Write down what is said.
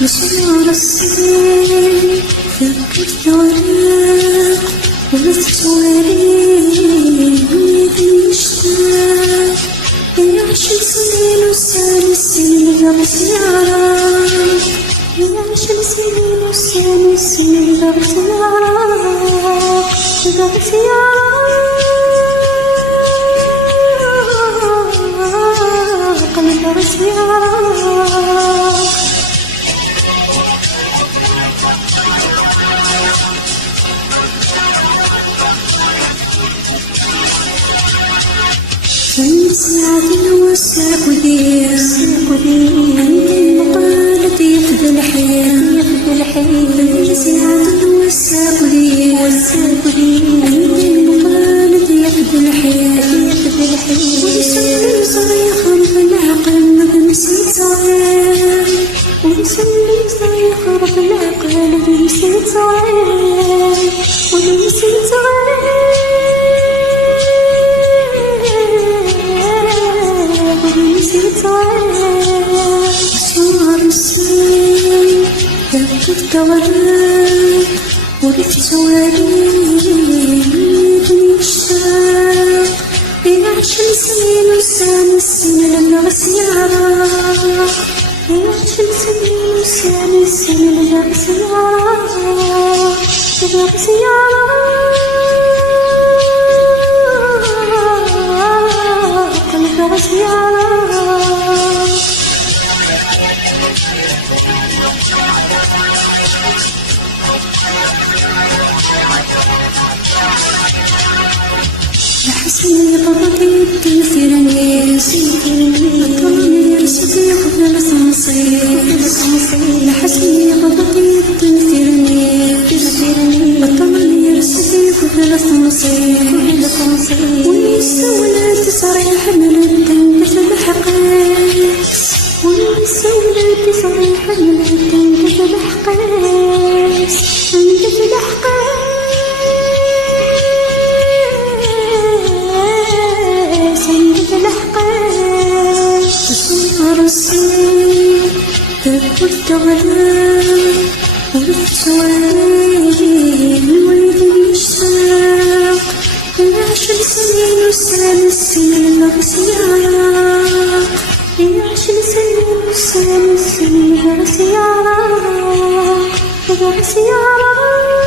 مشوار السنين ذكرت وراك ورثت وريد ويدي مشتاق يعشق سنين وسام السنين غرس يعراك يعشق سنين وسام السنين غرس يعراك غرس يعراك قلب غرس يعراك سعد وساق وديع المقالة يفدى الحياة سعد وساق وديع المقالة يفدى الحياة ويسلم صريخا بالعقل بمسيت صغير ويسلم صريخا بالعقل بمسيت صغير وبمسيت صغير مشوار السنين ذكرت وراك ورثت وريد مشتاق يعشق سنين وسام السنين الغرس يعراك يعشق سنين وسام السنين الغرس يعراك الغرس يعراك الغرس يعراك لحسني قضيت تنفرني الطمير صديق ابن الصنصير لحسني قضيت تنفرني الطمير صديق ابن الصنصير ويستولد صريح من الدنيا الحقيس ويستولد صريح من الدنيا الحقيس عند الحقيس مشوار السنين ذكرت غداك ورثت وريد ويدي مشتاق يعشق سنين وسام السنين الغرس يعراك يعشق سنين وسام السنين الغرس يعراك الغرس يعراك